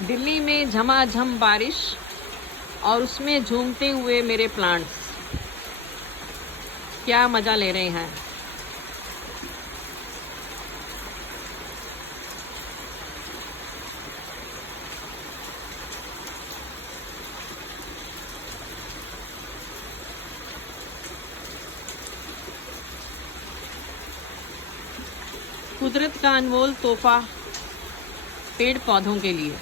दिल्ली में झमाझम बारिश और उसमें झूमते हुए मेरे प्लांट्स, क्या मज़ा ले रहे हैं। कुदरत का अनमोल तोहफा पेड़ पौधों के लिए।